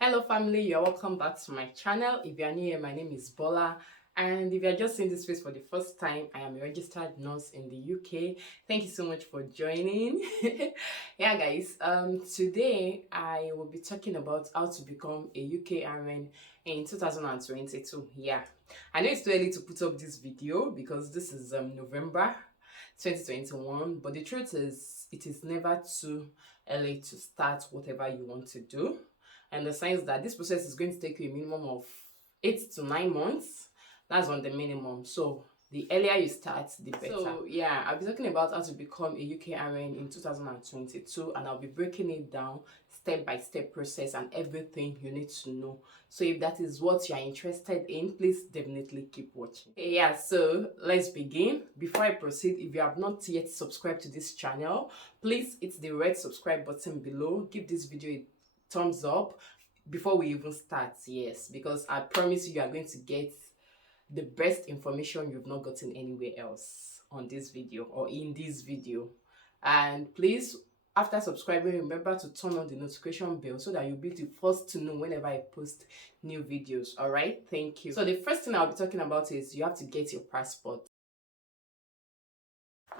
Hello family, you're welcome back to my channel. If you are new here, my name is Bola, and if you're just seeing this face for the first time, I am a registered nurse in the UK. Thank you so much for joining. Yeah guys, today I will be talking about how to become a UK RN in 2022. Yeah, I know it's too early to put up this video because this is November 2021, but the truth is it is never too early to start whatever you want to do, and the sense that this process is going to take you a minimum of 8 to 9 months. That's on the minimum. So the earlier you start, the better. So yeah, I'll be talking about how to become a UK RN in 2022, and I'll be breaking it down step-by-step process and everything you need to know. So if that is what you're interested in, please definitely keep watching. Okay, yeah, so let's begin. Before I proceed, if you have not yet subscribed to this channel, please hit the red subscribe button below. Give this video a thumbs up before we even start. Yes, because I promise you are going to get the best information you've not gotten anywhere else on this video or in this video. And please, after subscribing, remember to turn on the notification bell so that you'll be the first to know whenever I post new videos. All right, thank you. So the first thing I'll be talking about is you have to get your passport.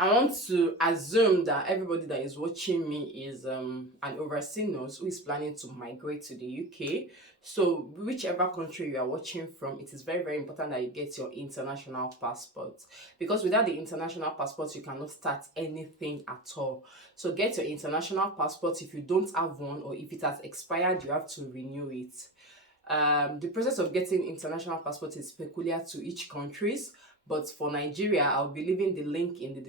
I want to assume that everybody that is watching me is an overseas nurse who is planning to migrate to the UK. So whichever country you are watching from, it is very, very important that you get your international passport, because without the international passport, you cannot start anything at all. So get your international passport. If you don't have one, or if it has expired, you have to renew it. The process of getting international passport is peculiar to each countries, but for Nigeria, I'll be leaving the link in the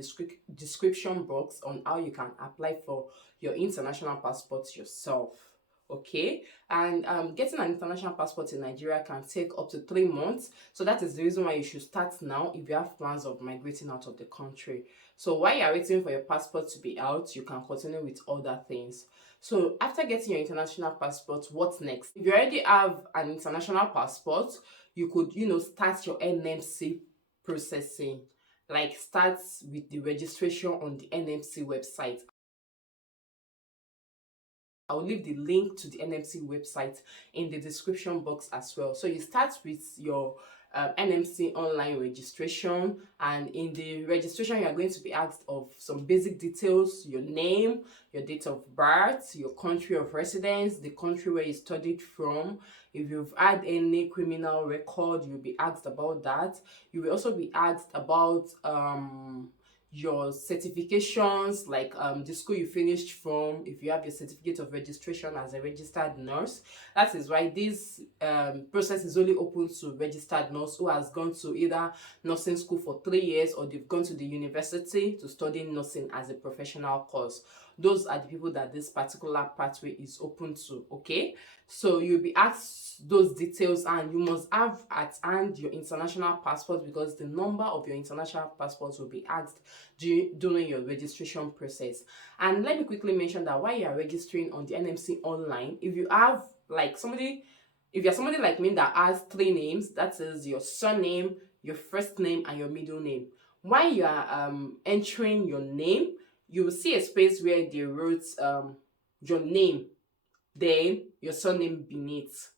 description box on how you can apply for your international passport yourself. Okay, and getting an international passport in Nigeria can take up to 3 months. So that is the reason why you should start now if you have plans of migrating out of the country. So while you're waiting for your passport to be out, you can continue with other things. So after getting your international passport, what's next? If you already have an international passport, you could, start your NMC processing. Like, start with the registration on the NMC website. I'll leave the link to the NMC website in the description box as well. So you start with your NMC online registration, and in the registration you are going to be asked of some basic details: your name, your date of birth, your country of residence, the country where you studied from. If you've had any criminal record, you'll be asked about that. You will also be asked about your certifications, like the school you finished from, if you have your certificate of registration as a registered nurse. That is why this process is only open to registered nurse who has gone to either nursing school for 3 years, or they've gone to the university to study nursing as a professional course. Those are the people that this particular pathway is open to. Okay, so you'll be asked those details, and you must have at hand your international passport, because the number of your international passport will be asked during your registration process. And let me quickly mention that while you are registering on the NMC online, if you have if you're somebody like me that has 3 names, that is your surname, your first name, and your middle name, while you are entering your name, you will see a space where they wrote your name, then your surname beneath.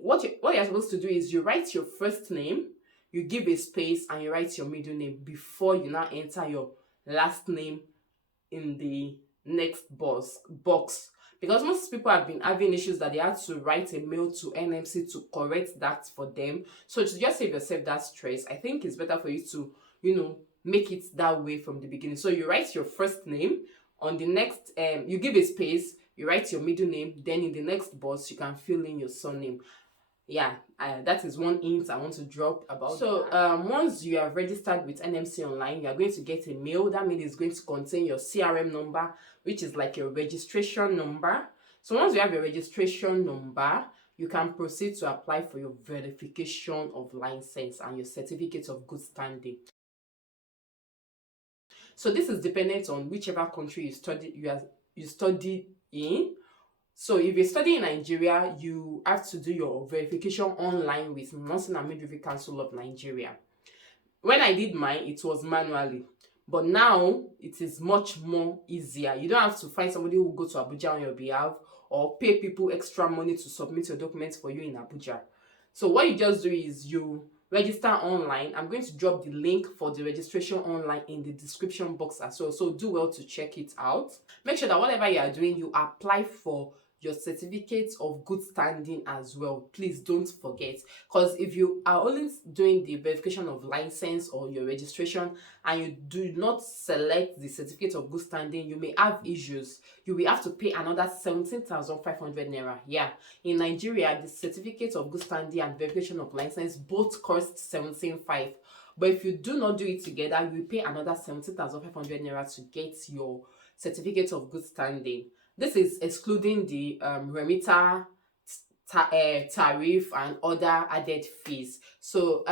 What you're supposed to do is you write your first name, you give a space, and you write your middle name before you now enter your last name in the next box. Because most people have been having issues that they had to write a mail to NMC to correct that for them. So to just save yourself that stress, I think it's better for you to, make it that way from the beginning. So you write your first name, on the next, you give a space, you write your middle name, then in the next box you can fill in your surname. Yeah, that is one hint I want to drop about. So once you have registered with NMC online, you are going to get a mail. That mail is going to contain your CRM number, which is like your registration number. So once you have your registration number, you can proceed to apply for your verification of license and your certificate of good standing. So this is dependent on whichever country you study in. So if you study in Nigeria, you have to do your verification online with Nursing and Midwifery Council of Nigeria. When I did mine, it was manually. But now it is much more easier. You don't have to find somebody who will go to Abuja on your behalf or pay people extra money to submit your documents for you in Abuja. So what you just do is you register online. I'm going to drop the link for the registration online in the description box as well. So do well to check it out. Make sure that whatever you are doing, you apply for your certificate of good standing as well. Please don't forget, because if you are only doing the verification of license or your registration and you do not select the certificate of good standing, you may have issues. You will have to pay another 17,500 naira. Yeah, in Nigeria, the certificate of good standing and verification of license both cost 17,500. But if you do not do it together, you will pay another 17,500 naira to get your certificate of good standing. This is excluding the remitter tariff and other added fees. So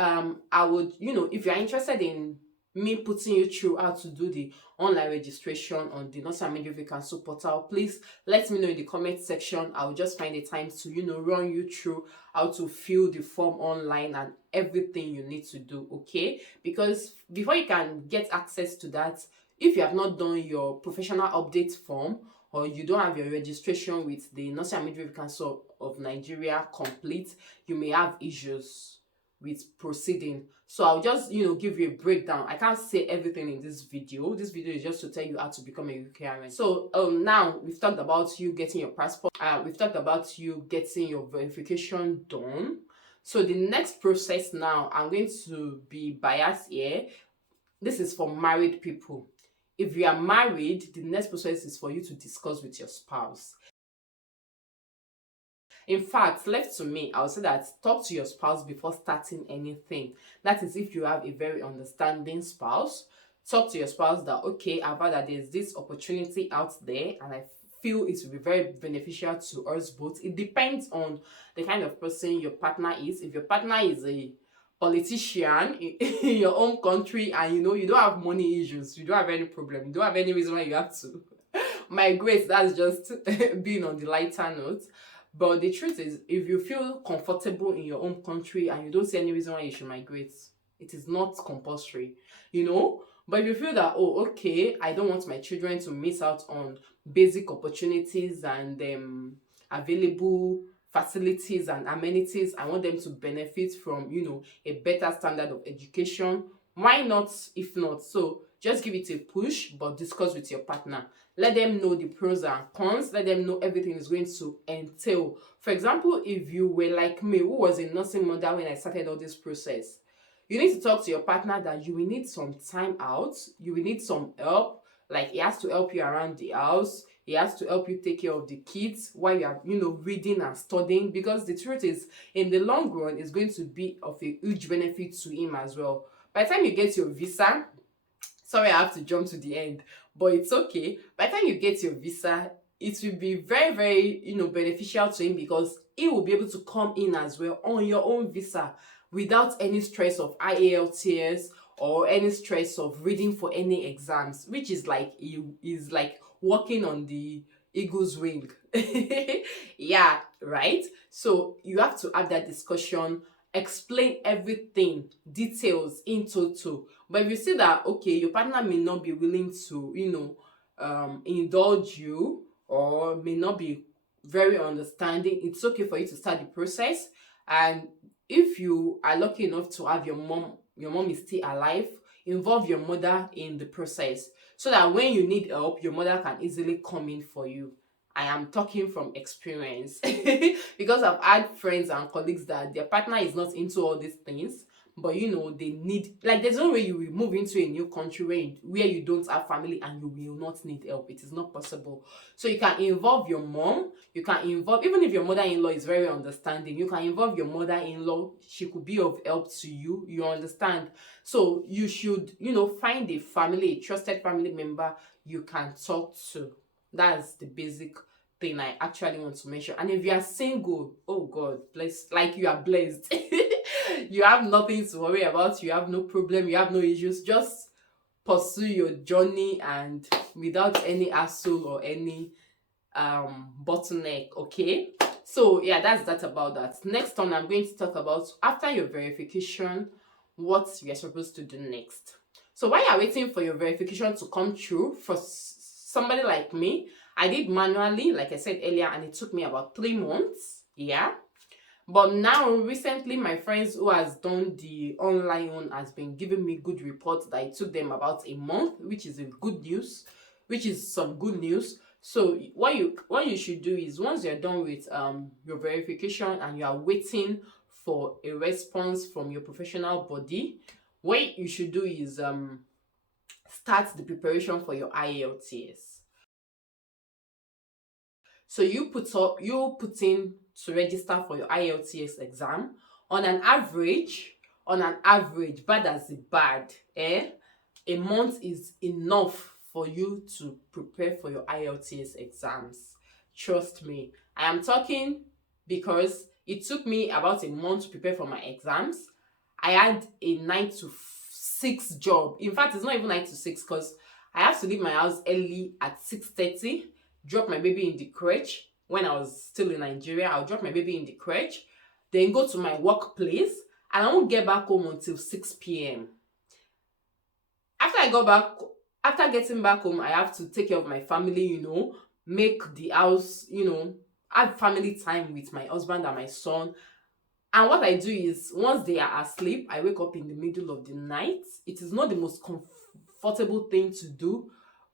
I would, if you're interested in me putting you through how to do the online registration on the Nursery and Midwifery Council portal, please let me know in the comment section. I'll just find a time to run you through how to fill the form online and everything you need to do, okay? Because before you can get access to that, if you have not done your professional update form or you don't have your registration with the Nursery and Midwifery Council of Nigeria complete, you may have issues with proceeding. So I'll just give you a breakdown. I can't say everything in this video. This video is just to tell you how to become a UKRN. So now we've talked about you getting your passport. We've talked about you getting your verification done. So the next process now, I'm going to be biased here. This is for married people. If you are married, the next process is for you to discuss with your spouse. In fact, left to me, I would say that talk to your spouse before starting anything. That is, if you have a very understanding spouse, talk to your spouse that, okay, I've heard that there's this opportunity out there and I feel it will be very beneficial to us both. It depends on the kind of person your partner is. If your partner is a politician in your own country and you don't have money issues, you don't have any problem, you don't have any reason why you have to migrate, that's just being on the lighter note. But the truth is, if you feel comfortable in your own country and you don't see any reason why you should migrate, it is not compulsory, But if you feel that, oh, okay, I don't want my children to miss out on basic opportunities and available facilities and amenities, I want them to benefit from, a better standard of education, why not? If not, so just give it a push, but discuss with your partner. Let them know the pros and cons. Let them know everything is going to entail. For example, if you were like me, who was a nursing mother when I started all this process, you need to talk to your partner that you will need some time out. You will need some help. Like, he has to help you around the house. He has to help you take care of the kids while you are, reading and studying. Because the truth is, in the long run, it's going to be of a huge benefit to him as well. By the time you get your visa, sorry, I have to jump to the end, but it's okay. By the time you get your visa, it will be very, very, beneficial to him because he will be able to come in as well on your own visa without any stress of IELTS or any stress of reading for any exams, which is like he is like walking on the eagle's wing. Yeah, right? So you have to have that discussion, explain everything, details in total. But if you see that, okay, your partner may not be willing to, indulge you or may not be very understanding, it's okay for you to start the process. And if you are lucky enough to have your mom is still alive, involve your mother in the process so that when you need help, your mother can easily come in for you. I am talking from experience because I've had friends and colleagues that their partner is not into all these things, but they need, like, there's no way you will move into a new country where you don't have family and you will not need help. It is not possible. So you can involve your mom, you can involve, even if your mother-in-law is very understanding, you can involve your mother-in-law. She could be of help to you, you understand? So you should, find a family, a trusted family member you can talk to. That's the basic thing I actually want to mention. And if you are single, oh God, bless, like, you are blessed. You have nothing to worry about. You have no problem. You have no issues. Just pursue your journey and without any hassle or any bottleneck. Okay. So yeah, that's that about that. Next on, I'm going to talk about, after your verification, what you're supposed to do next. So while you're waiting for your verification to come through, for somebody like me, I did manually, like I said earlier, and it took me about 3 months. Yeah. But now, recently, my friends who has done the online one has been giving me good reports that it took them about a month, which is a good news, which is some good news. So what you should do is, once you're done with your verification and you are waiting for a response from your professional body, what you should do is start the preparation for your IELTS. So you put in to register for your IELTS exam. On an average, bad as the bad, a month is enough for you to prepare for your IELTS exams. Trust me. I am talking because it took me about a month to prepare for my exams. I had a 9 to 6 job. In fact, it's not even 9 to 6 because I have to leave my house early at 6:30, drop my baby in the crèche. When I was still in Nigeria, I'll drop my baby in the crèche, then go to my workplace, and I won't get back home until 6 p.m. After getting back home, I have to take care of my family, make the house, have family time with my husband and my son. And what I do is, once they are asleep, I wake up in the middle of the night. It is not the most comfortable thing to do,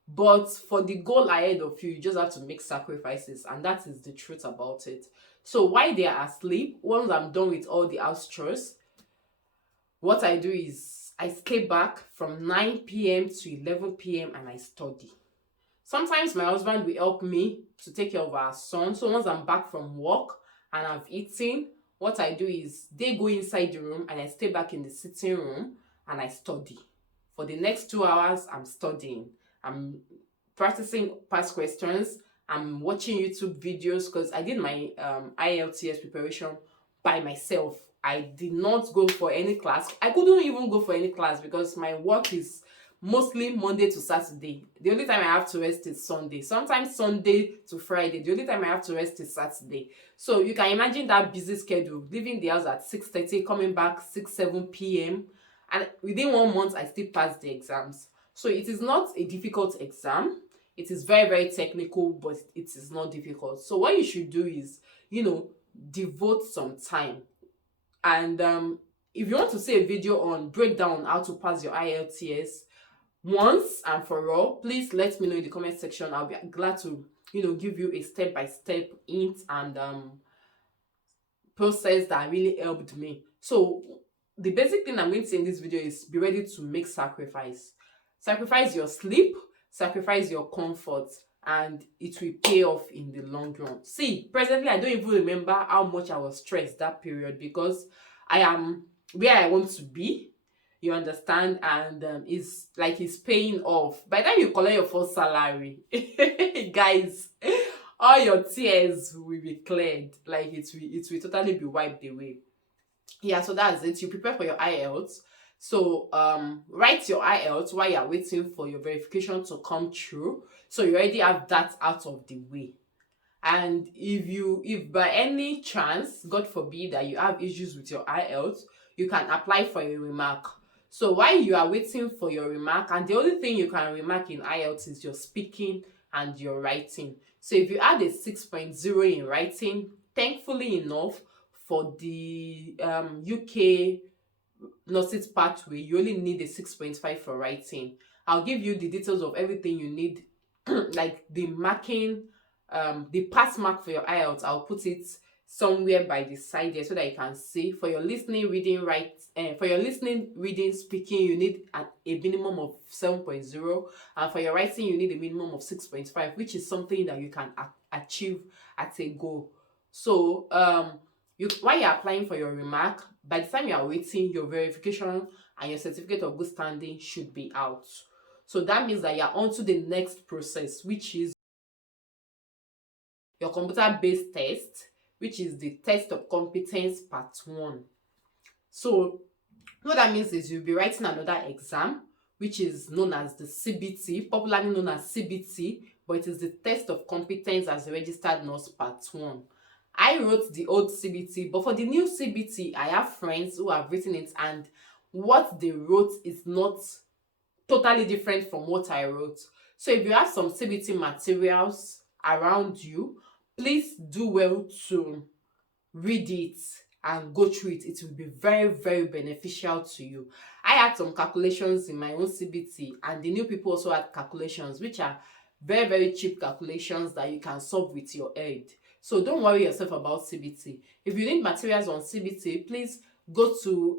but for the goal ahead of you, you just have to make sacrifices, and that is the truth about it. So while they are asleep, once I'm done with all the house chores, what I do is I stay back from 9 p.m. to 11 p.m. and I study. Sometimes my husband will help me to take care of our son. So once I'm back from work and I've eaten, what I do is they go inside the room and I stay back in the sitting room and I study. For the next 2 hours, I'm studying. I'm practicing past questions. I'm watching YouTube videos because I did my IELTS preparation by myself. I did not go for any class. I couldn't even go for any class because my work is mostly Monday to Saturday. The only time I have to rest is Sunday. Sometimes Sunday to Friday. The only time I have to rest is Saturday. So you can imagine that busy schedule. Leaving the house at 6:30, coming back 7 p.m. And within 1 month, I still passed the exams. So it is not a difficult exam. It is very, very technical, but it is not difficult. So what you should do is, devote some time. And if you want to see a video on breakdown how to pass your IELTS once and for all, please let me know in the comment section. I'll be glad to, give you a step-by-step hint and process that really helped me. So the basic thing I'm going to say in this video is be ready to make sacrifice. Sacrifice your sleep, sacrifice your comfort, and it will pay off in the long run. See, presently, I don't even remember how much I was stressed that period because I am where I want to be. You understand? And it's paying off. By the time you collect your first salary, guys, all your tears will be cleared. Like it will totally be wiped away. Yeah, so that's it. You prepare for your IELTS. So write your IELTS while you're waiting for your verification to come through. So you already have that out of the way. And if by any chance, God forbid, that you have issues with your IELTS, you can apply for a remark. So while you are waiting for your remark, and the only thing you can remark in IELTS is your speaking and your writing. So if you had a 6.0 in writing, thankfully enough, for the UK NOSIT pathway, you only need a 6.5 for writing. I'll give you the details of everything you need, like the marking, the pass mark for your IELTS. I'll put it somewhere by the side there so that you can see. For your listening, reading, speaking, you need a minimum of 7.0, and for your writing, you need a minimum of 6.5, which is something that you can achieve at a go. So while you're applying for your remark, by the time you are waiting, your verification and your certificate of good standing should be out. So that means that you're on to the next process, which is your computer-based test, which is the test of competence part 1. So what that means is you'll be writing another exam, which is known as the CBT, popularly known as CBT, but it is the test of competence as a registered nurse part 1. I wrote the old CBT, but for the new CBT, I have friends who have written it, and what they wrote is not totally different from what I wrote. So if you have some CBT materials around you, please do well to read it and go through it. It will be very, very beneficial to you. I had some calculations in my own CBT, and the new people also had calculations, which are very, very cheap calculations that you can solve with your head. So don't worry yourself about CBT. If you need materials on CBT, please go to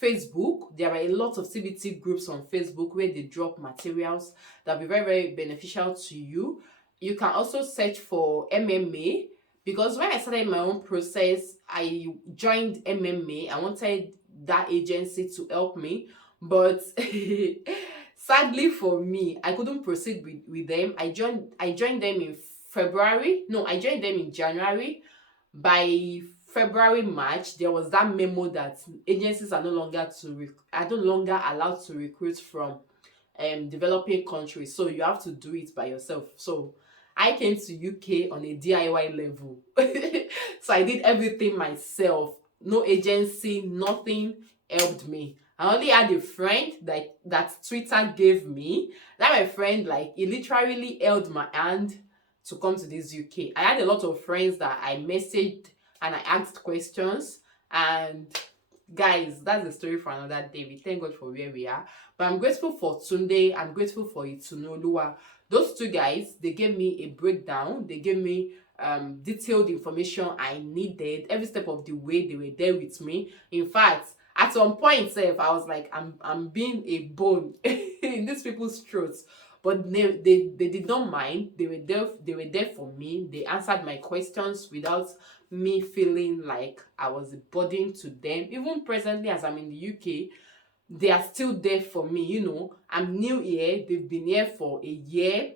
Facebook. There are a lot of CBT groups on Facebook where they drop materials that will be very, very beneficial to you. You can also search for MMA, because when I started my own process, I joined MMA. I wanted that agency to help me, but sadly for me, I couldn't proceed with them. I joined them in February. No, I joined them in January. By February, March, there was that memo that agencies are no longer allowed to recruit from developing countries, so you have to do it by yourself. So I came to UK on a DIY level. So I did everything myself. No agency, nothing helped me. I only had a friend that Twitter gave me. That my friend, like, he literally held my hand to come to this UK. I had a lot of friends that I messaged and I asked questions, and guys, that's the story for another day. We thank God for where we are. But I'm grateful for Tunde. I'm grateful for Itunoluwa. Those two guys, they gave me a breakdown. They gave me detailed information I needed. Every step of the way, they were there with me. In fact, at some point, I was like, I'm being a bone in these people's throats. But they did not mind. They were there for me. They answered my questions without me feeling like I was a burden to them. Even presently, as I'm in the UK, they are still there for me. You know, I'm new here. They've been here for a year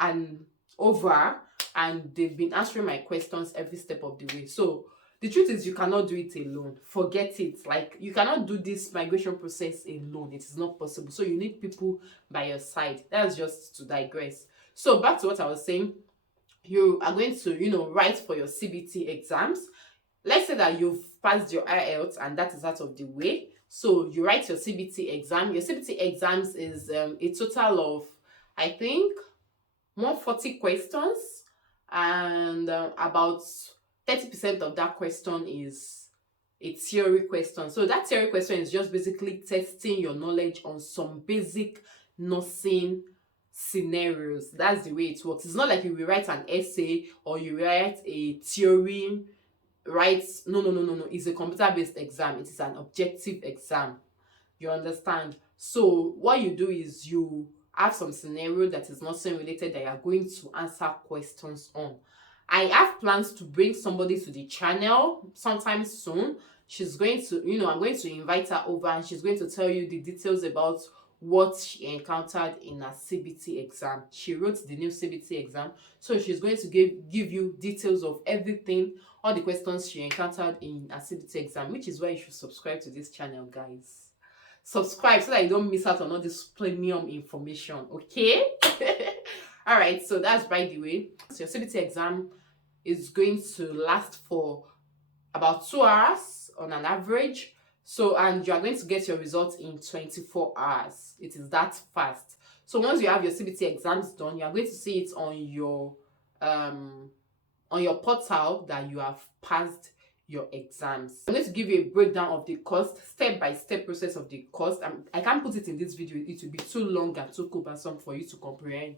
and over, and they've been answering my questions every step of the way. So the truth is, you cannot do it alone. Forget it. Like, you cannot do this migration process alone. It is not possible. So you need people by your side. That's just to digress. So back to what I was saying. You are going to, write for your CBT exams. Let's say that you've passed your IELTS and that is out of the way. So you write your CBT exam. Your CBT exams is a total of, I think, 140 questions, and about 30% of that question is a theory question. So that theory question is just basically testing your knowledge on some basic nursing scenarios. That's the way it works. It's not like you will write an essay or you write a theory. No. It's a computer-based exam. It is an objective exam. You understand? So what you do is you have some scenario that is nursing related that you are going to answer questions on. I have plans to bring somebody to the channel sometime soon. She's going to, I'm going to invite her over, and she's going to tell you the details about what she encountered in her CBT exam. She wrote the new CBT exam, so she's going to give you details of everything, all the questions she encountered in her CBT exam, which is why you should subscribe to this channel, guys. Subscribe so that you don't miss out on all this premium information, okay? All right, so that's by the way. So your CBT exam is going to last for about 2 hours on an average. So, and you are going to get your results in 24 hours. It is that fast. So once you have your CBT exams done, you are going to see it on your portal that you have passed your exams. I'm going to give you a breakdown of the cost, step-by-step process of the cost. I can't put it in this video. It will be too long and too cumbersome for you to comprehend.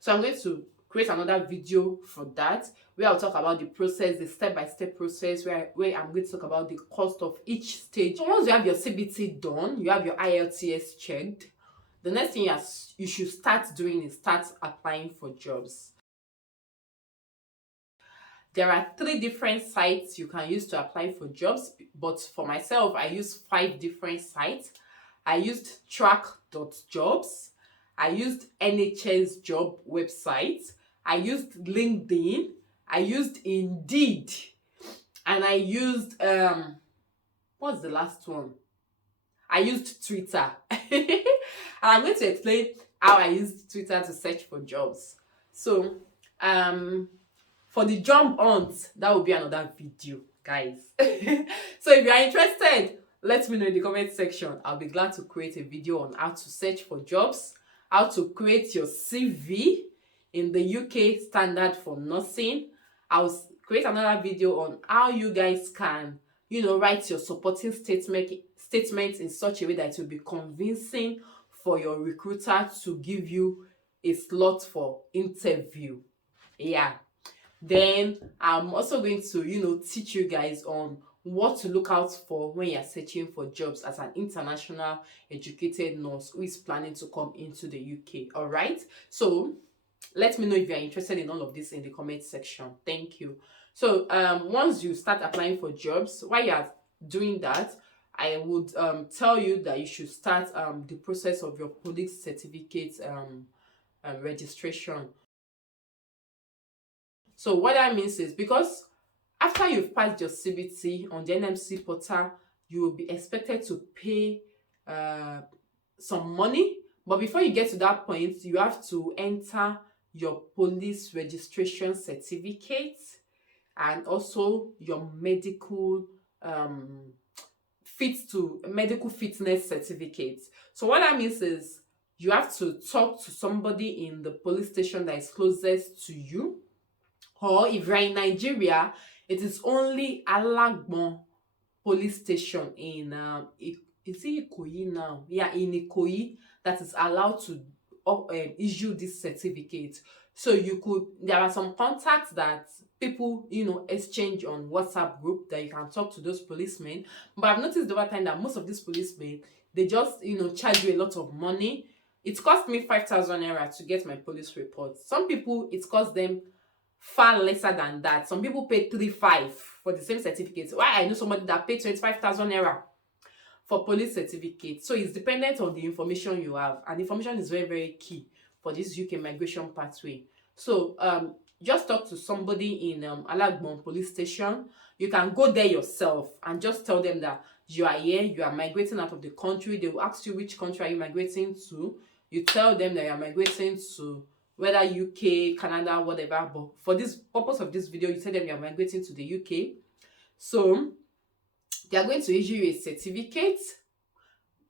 So I'm going to create another video for that, where I'll talk about the process, the step-by-step process, where I'm going to talk about the cost of each stage. So once you have your CBT done, you have your IELTS checked, the next thing you should start doing is start applying for jobs. There are 3 different sites you can use to apply for jobs, but for myself, I used 5 different sites. I used track.jobs, I used NHS job website, I used LinkedIn, I used Indeed, and I used what's the last one? I used Twitter. And I'm going to explain how I used Twitter to search for jobs. So for the job hunt, that will be another video, guys. So if you are interested, Let me know in the comment section. I'll be glad to create a video on how to search for jobs, how to create your CV in the UK standard for nursing. I'll create another video on how you guys can, write your supporting statement in such a way that it will be convincing for your recruiter to give you a slot for interview. Yeah. Then I'm also going to, teach you guys on what to look out for when you're searching for jobs as an international educated nurse who is planning to come into the UK. All right. So let me know if you're interested in all of this in the comment section. Thank you. So once you start applying for jobs, while you're doing that, I would tell you that you should start the process of your police certificate registration. So what that means is, because after you've passed your CBT on the NMC portal, you will be expected to pay some money. But before you get to that point, you have to enter your police registration certificate and also your medical medical fitness certificate. So what that means is you have to talk to somebody in the police station that is closest to you. Or if you're in Nigeria, it is only Alagbon police station in is it Ikoyi now? Yeah, in Ikoyi that is allowed to issue this certificate. So there are some contacts that people, exchange on WhatsApp group that you can talk to those policemen. But I've noticed over time that most of these policemen, they just, charge you a lot of money. It cost me 5,000 naira to get my police report. Some people, it cost them far lesser than that. Some people pay 3,500 for the same certificate. Why I know somebody that paid 25,000 naira for police certificate. So it's dependent on the information you have, and information is very, very key for this UK migration pathway. So just talk to somebody in Alagbon police station. You can go there yourself and just tell them that you are here, you are migrating out of the country. They will ask you which country are you migrating to. You tell them that you are migrating to whether UK, Canada, whatever. But for this purpose of this video, you tell them you are migrating to the UK. So they are going to issue you a certificate.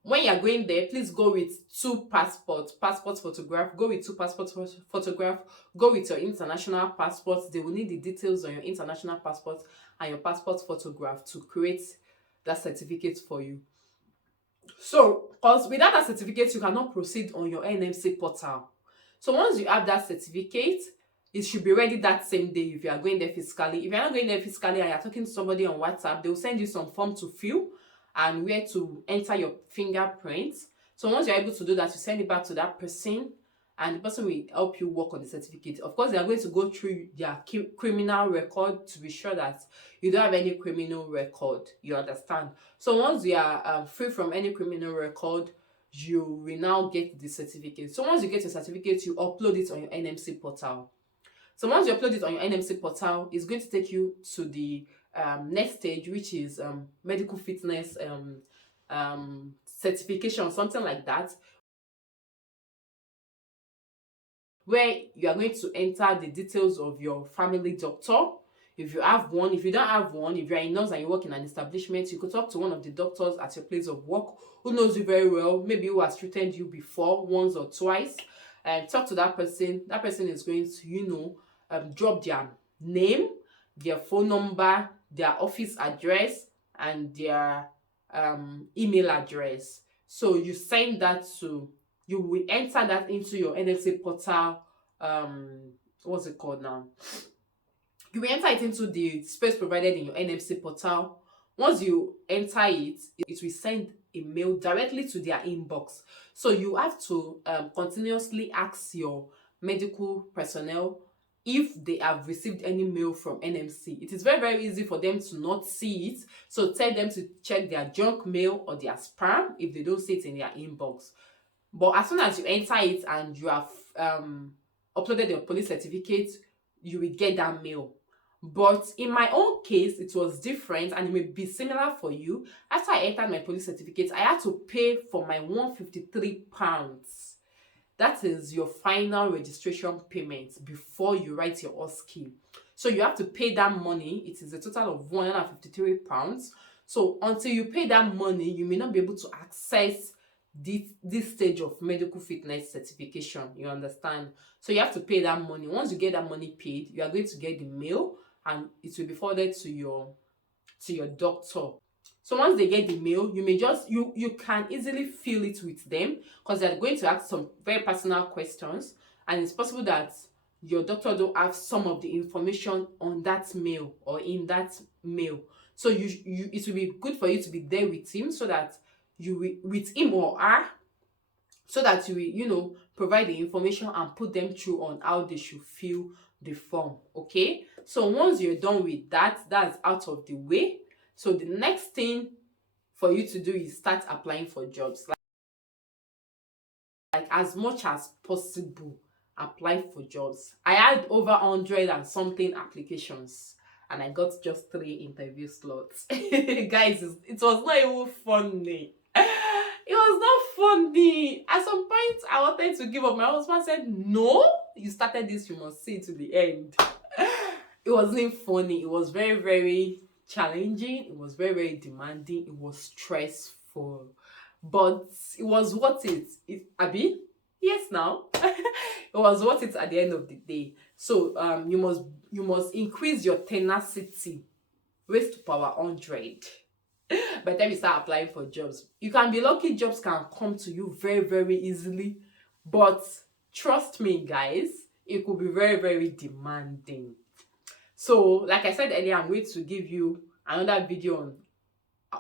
When you are going there, please go with 2 passport photograph. Go with 2 passport photograph. Go with your international passports. They will need the details on your international passport and your passport photograph to create that certificate for you. So, because without that certificate, you cannot proceed on your NMC portal. So once you have that certificate, it should be ready that same day if you are going there physically. If you're not going there physically and you're talking to somebody on WhatsApp, they will send you some form to fill and where to enter your fingerprints. So once you're able to do that, you send it back to that person and the person will help you work on the certificate. Of course, they are going to go through their criminal record to be sure that you don't have any criminal record. You understand? So once you are free from any criminal record, you will now get the certificate. So once you get your certificate, you upload it on your NMC portal. So once you upload it on your NMC portal, it's going to take you to the next stage, which is medical fitness certification, something like that, where you are going to enter the details of your family doctor. If you have one, if you don't have one, if you're a nurse and you work in an establishment, you could talk to one of the doctors at your place of work who knows you very well, maybe who has treated you before once or twice, and talk to that person. That person is going to, drop their name, their phone number, their office address, and their email address. So you you will enter that into your NMC portal. What's it called now? You will enter it into the space provided in your NMC portal. Once you enter it, it will send a mail directly to their inbox. So you have to continuously ask your medical personnel if they have received any mail from NMC. It is very, very easy for them to not see it. So tell them to check their junk mail or their spam if they don't see it in their inbox. But as soon as you enter it and you have uploaded your police certificate, you will get that mail. But in my own case, it was different and it may be similar for you. After I entered my police certificate, I had to pay for my £153. That is your final registration payment before you write your OSCE. So you have to pay that money. It is a total of £153. So until you pay that money, you may not be able to access this stage of medical fitness certification. You understand? So you have to pay that money. Once you get that money paid, you are going to get the mail, and it will be forwarded to your doctor. So once they get the mail, you may just you can easily fill it with them, because they're going to ask some very personal questions, and it's possible that your doctor don't have some of the information on that mail or in that mail. So it will be good for you to be there with him, so that with him or her, so that you will, provide the information and put them through on how they should fill the form. Okay, so once you're done with that, that's out of the way. So the next thing for you to do is start applying for jobs. Like as much as possible, apply for jobs. I had over 100 and something applications, and I got just 3 interview slots. Guys, it was not even funny. It was not funny. At some point, I wanted to give up. My husband said, "No, you started this, you must see it to the end." It wasn't funny. It was very, very challenging. It was very, very demanding. It was stressful, but it was worth it. Abby, yes, now it was worth it at the end of the day. So you must increase your tenacity, raised to power 100. By the time you start applying for jobs, you can be lucky. Jobs can come to you very, very easily, but trust me, guys, it could be very, very demanding. So like I said earlier, I'm going to give you another video on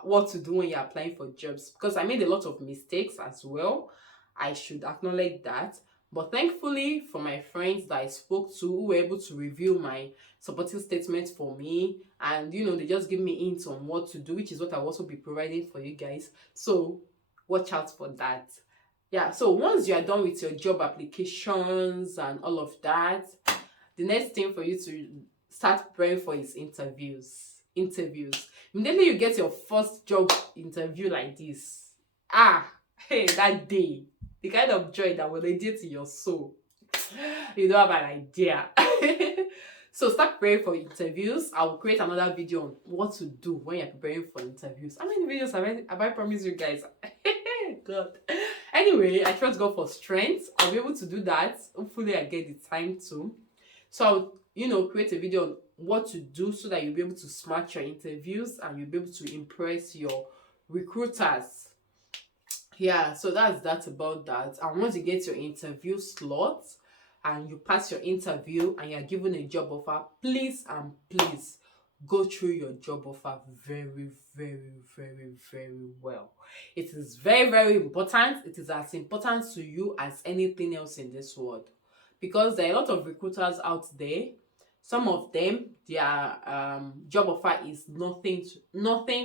what to do when you're applying for jobs, because I made a lot of mistakes as well. I should acknowledge that. But thankfully, for my friends that I spoke to, who were able to review my supporting statements for me, and they just give me hints on what to do, which is what I'll also be providing for you guys. So watch out for that. Yeah, so once you are done with your job applications and all of that, the next thing for you to start preparing for is interviews. Immediately you get your first job interview like this, hey, that day, the kind of joy that will radiate in your soul, you don't have an idea. So start preparing for interviews. I will create another video on what to do when you're preparing for interviews. How many videos have I promised you guys? God. Anyway, I trust God for strength. I'll be able to do that. Hopefully I get the time to. So I'll, create a video on what to do, so that you'll be able to smash your interviews and you'll be able to impress your recruiters. Yeah, so that's about that. And once you get your interview slot and you pass your interview and you're given a job offer, please go through your job offer very, very, very, very well. It is very, very important. It is as important to you as anything else in this world, because there are a lot of recruiters out there. Some of them, their job offer is nothing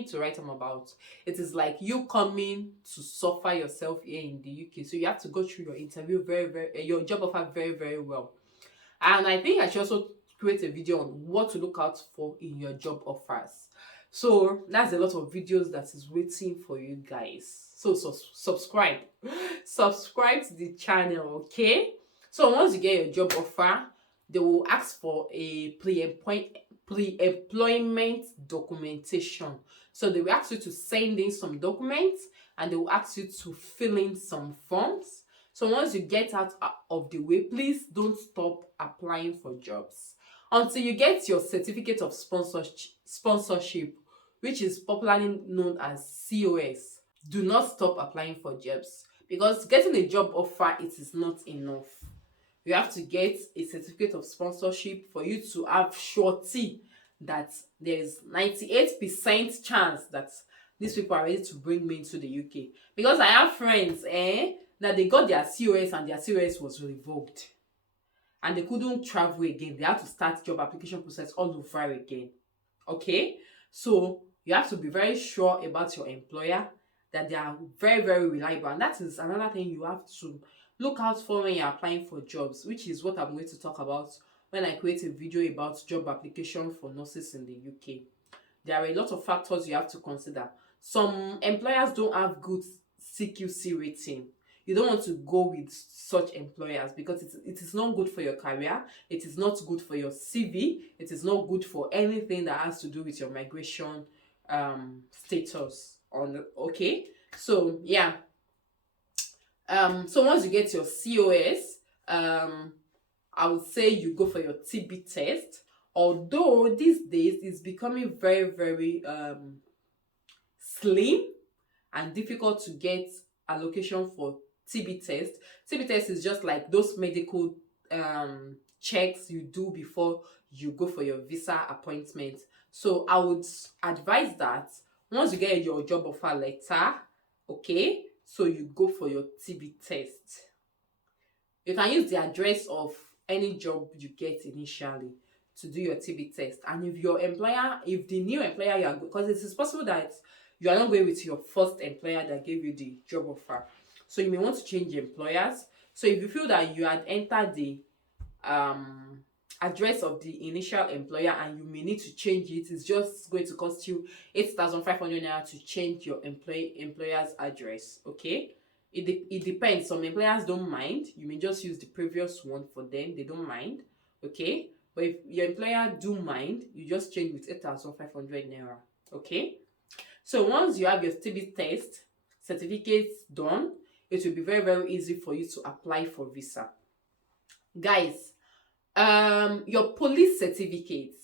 to write home about. It is like you coming to suffer yourself here in the UK. So you have to go through your interview your job offer very, very well. And I think I should also create a video on what to look out for in your job offers. So that's a lot of videos that is waiting for you guys. So subscribe to the channel, okay? So once you get your job offer, they will ask for a pre-employment documentation. So they will ask you to send in some documents, and they will ask you to fill in some forms. So once you get out of the way, please don't stop applying for jobs until you get your certificate of sponsorship, which is popularly known as COS. Do not stop applying for jobs, because getting a job offer, it is not enough. You have to get a certificate of sponsorship for you to have surety that there's 98% chance that these people are ready to bring me into the UK. Because I have friends that they got their COS and their COS was revoked, and they couldn't travel again. They had to start job application process all over again. Okay, so you have to be very sure about your employer, that they are very, very reliable, and that is another thing you have to look out for when you're applying for jobs, which is what I'm going to talk about when I create a video about job application for nurses in the UK. There are a lot of factors you have to consider. Some employers don't have good CQC rating. You don't want to go with such employers, because it is not good for your career. It is not good for your CV. It is not good for anything that has to do with your migration status on the, okay. So yeah, so once you get your COS, I would say you go for your TB test. Although these days it's becoming very, very slim and difficult to get allocation for TB test. TB test is just like those medical checks you do before you go for your visa appointment. So I would advise that once you get your job offer letter, okay, so you go for your TB test. You can use the address of any job you get initially to do your TB test. And if your employer, if the new employer you are, because it is possible that you are not going with your first employer that gave you the job offer, so you may want to change employers. So if you feel that you had entered the address of the initial employer and you may need to change it, it's just going to cost you 8,500 naira to change your employer's address. Okay, it depends. Some employers don't mind. You may just use the previous one for them. They don't mind. Okay, but if your employer do mind, you just change with 8,500 naira. Okay, so once you have your TB test certificates done, it will be very, very easy for you to apply for visa. Guys, your police certificate,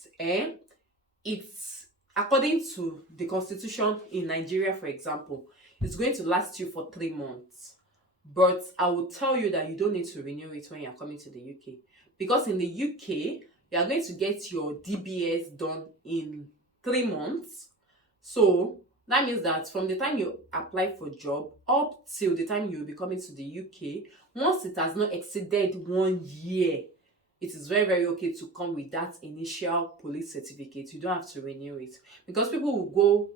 it's according to the constitution in Nigeria, for example, it's going to last you for 3 months. But I will tell you that you don't need to renew it when you're coming to the UK, because in the UK you are going to get your DBS done in 3 months. So that means that from the time you apply for job up till the time you will be coming to the UK, once it has not exceeded 1 year, it is very, very okay to come with that initial police certificate. You don't have to renew it, because people will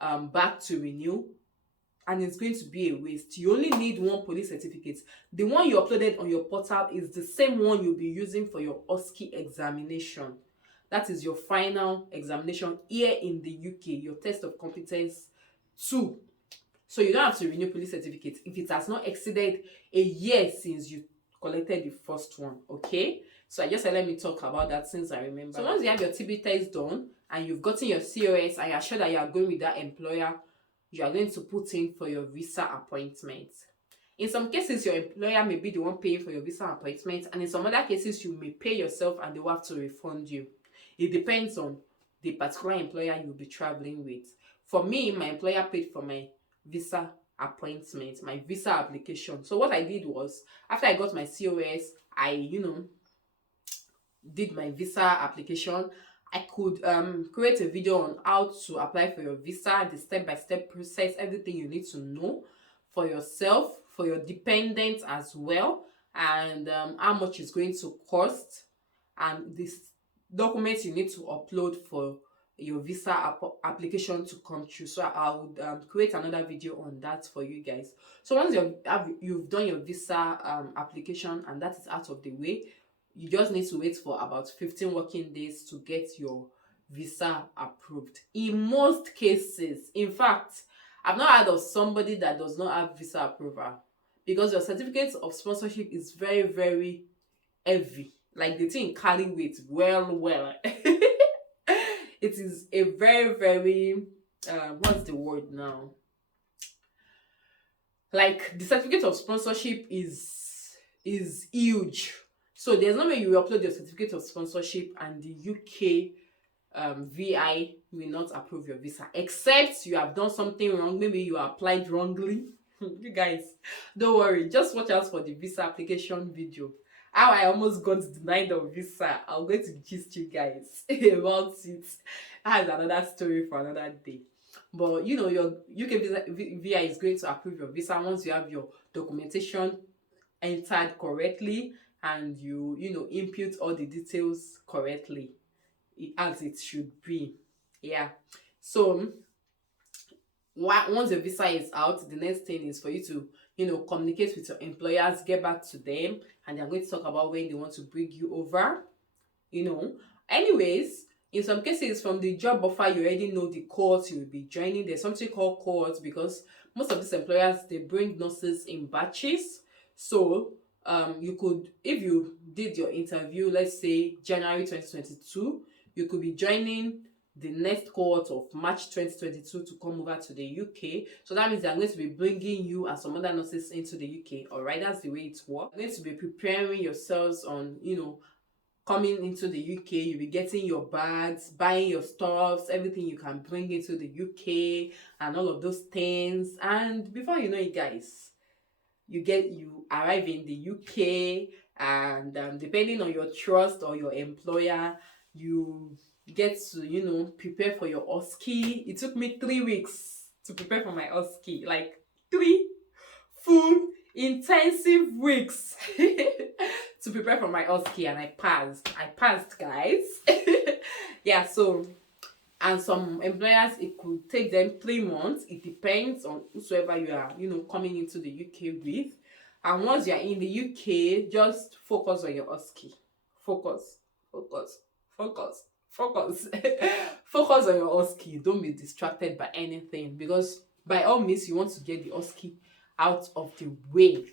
go back to renew and it's going to be a waste. You only need 1 police certificate. The one you uploaded on your portal is the same one you'll be using for your OSCE examination. That is your final examination here in the UK, your test of competence 2. So you don't have to renew police certificate if it has not exceeded a year since you collected the first one. Okay, so I just said let me talk about that since I remember. So once you have your TB test done and you've gotten your COS and you're sure that you are going with that employer, you are going to put in for your visa appointment. In some cases, your employer may be the one paying for your visa appointment, and in some other cases, you may pay yourself and they will have to refund you. It depends on the particular employer you'll be traveling with. For me, my employer paid for my visa appointment, my visa application. So what I did was, after I got my COS, I, did my visa application. I could create a video on how to apply for your visa, the step-by-step process, everything you need to know for yourself, for your dependents as well, and how much it's going to cost, and this documents you need to upload for your visa application to come through. So I would create another video on that for you guys. So once you've done your visa application and that is out of the way, you just need to wait for about 15 working days to get your visa approved. In most cases, in fact, I've not heard of somebody that does not have visa approval, because your certificate of sponsorship is very, very heavy. Like the thing carry weight well. It is a very, very what's the word now? Like the certificate of sponsorship is huge. So there's no way you will upload your certificate of sponsorship and the UK VI will not approve your visa, except you have done something wrong. Maybe you applied wrongly. You guys, don't worry. Just watch out for the visa application video. How I almost got denied of visa. I'm going to gist you guys about it. That is another story for another day. But your UK VI is going to approve your visa once you have your documentation entered correctly and you input all the details correctly as it should be. Yeah. So once your visa is out, the next thing is for you to communicate with your employers, get back to them, and they're going to talk about when they want to bring you over. Anyways, in some cases from the job offer, you already know the cohort you will be joining. There's something called cohorts, because most of these employers, they bring nurses in batches. So you could, if you did your interview, let's say January 2022, you could be joining the next cohort of March 2022 to come over to the UK. So that means they are going to be bringing you and some other nurses into the UK. All right, that's the way it works. You're going to be preparing yourselves on, coming into the UK. You'll be getting your bags, buying your stuffs, everything you can bring into the UK and all of those things. And before you know it, guys, you arrive in the UK, and depending on your trust or your employer, you get to prepare for your OSCE. It took me 3 weeks to prepare for my OSCE, like 3 full intensive weeks to prepare for my OSCE, and I passed, guys. Yeah, so, and some employers, it could take them 3 months. It depends on whosoever you are coming into the UK with. And once you're in the UK, just focus on your OSCE. Focus. Focus on your OSCE. Don't be distracted by anything, because by all means you want to get the OSCE out of the way.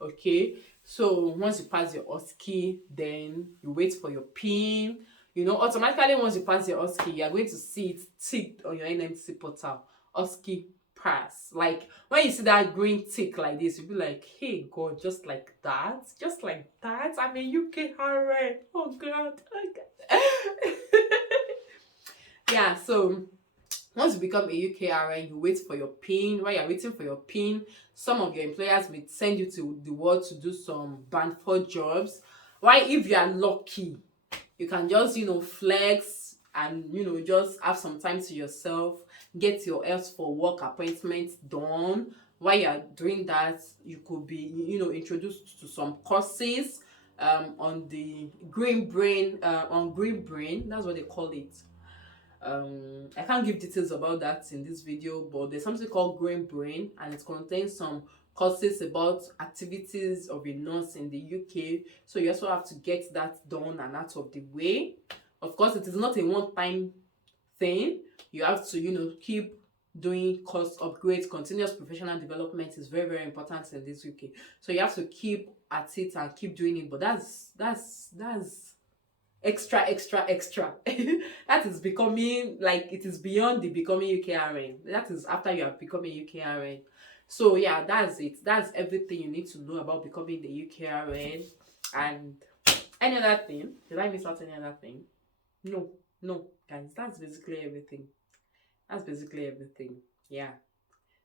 Okay, so once you pass your OSCE, then you wait for your PIN. Automatically once you pass your OSCE, you are going to see it ticked on your NMC portal, OSCE pass. Like when you see that green tick like this, you'll be like, hey God, just like that, I'm a UK RN. Oh God. Yeah, so once you become a UK RN, you wait for your PIN. While you're waiting for your PIN, some of your employers may send you to the world to do some band 4 jobs. Why, if you are lucky, you can just flex and just have some time to yourself, get your else for work appointments done. While you are doing that, you could be introduced to some courses on the Green Brain, that's what they call it. I can't give details about that in this video, but there's something called Green Brain, and it contains some courses about activities of a nurse in the UK. So you also have to get that done and out of the way. Of course, it is not a one-time thing. You have to keep doing course upgrades. Continuous professional development is very, very important in this UK. So you have to keep at it and keep doing it. But that's extra. That is becoming, like, it is beyond the becoming UKRN. That is after you have become a UKRN. So yeah, that's it. That's everything you need to know about becoming the UKRN. And any other thing? Did I miss out any other thing? No, guys, that's basically everything. Yeah,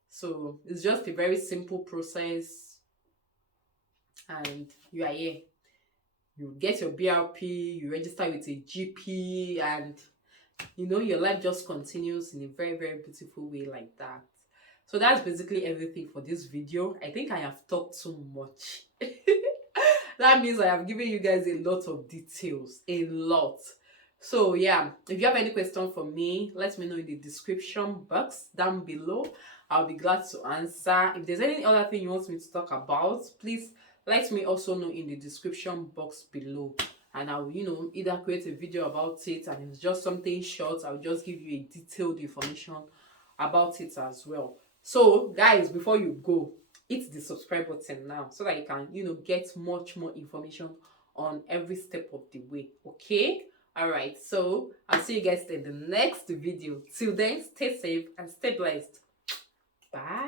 so it's just a very simple process, and you are here. You get your BRP, you register with a GP, and your life just continues in a very, very beautiful way like that. So that's basically everything for this video. I think I have talked too much. That means I have given you guys a lot of details, a lot. So yeah, if you have any question for me, let me know in the description box down below. I'll be glad to answer. If there's any other thing you want me to talk about, please let me also know in the description box below, and I'll either create a video about it, and if it's just something short, I'll just give you a detailed information about it as well. So guys, before you go, hit the subscribe button now so that you can get much more information on every step of the way. Okay, all right, so I'll see you guys in the next video. Till then, stay safe and stay blessed. Bye.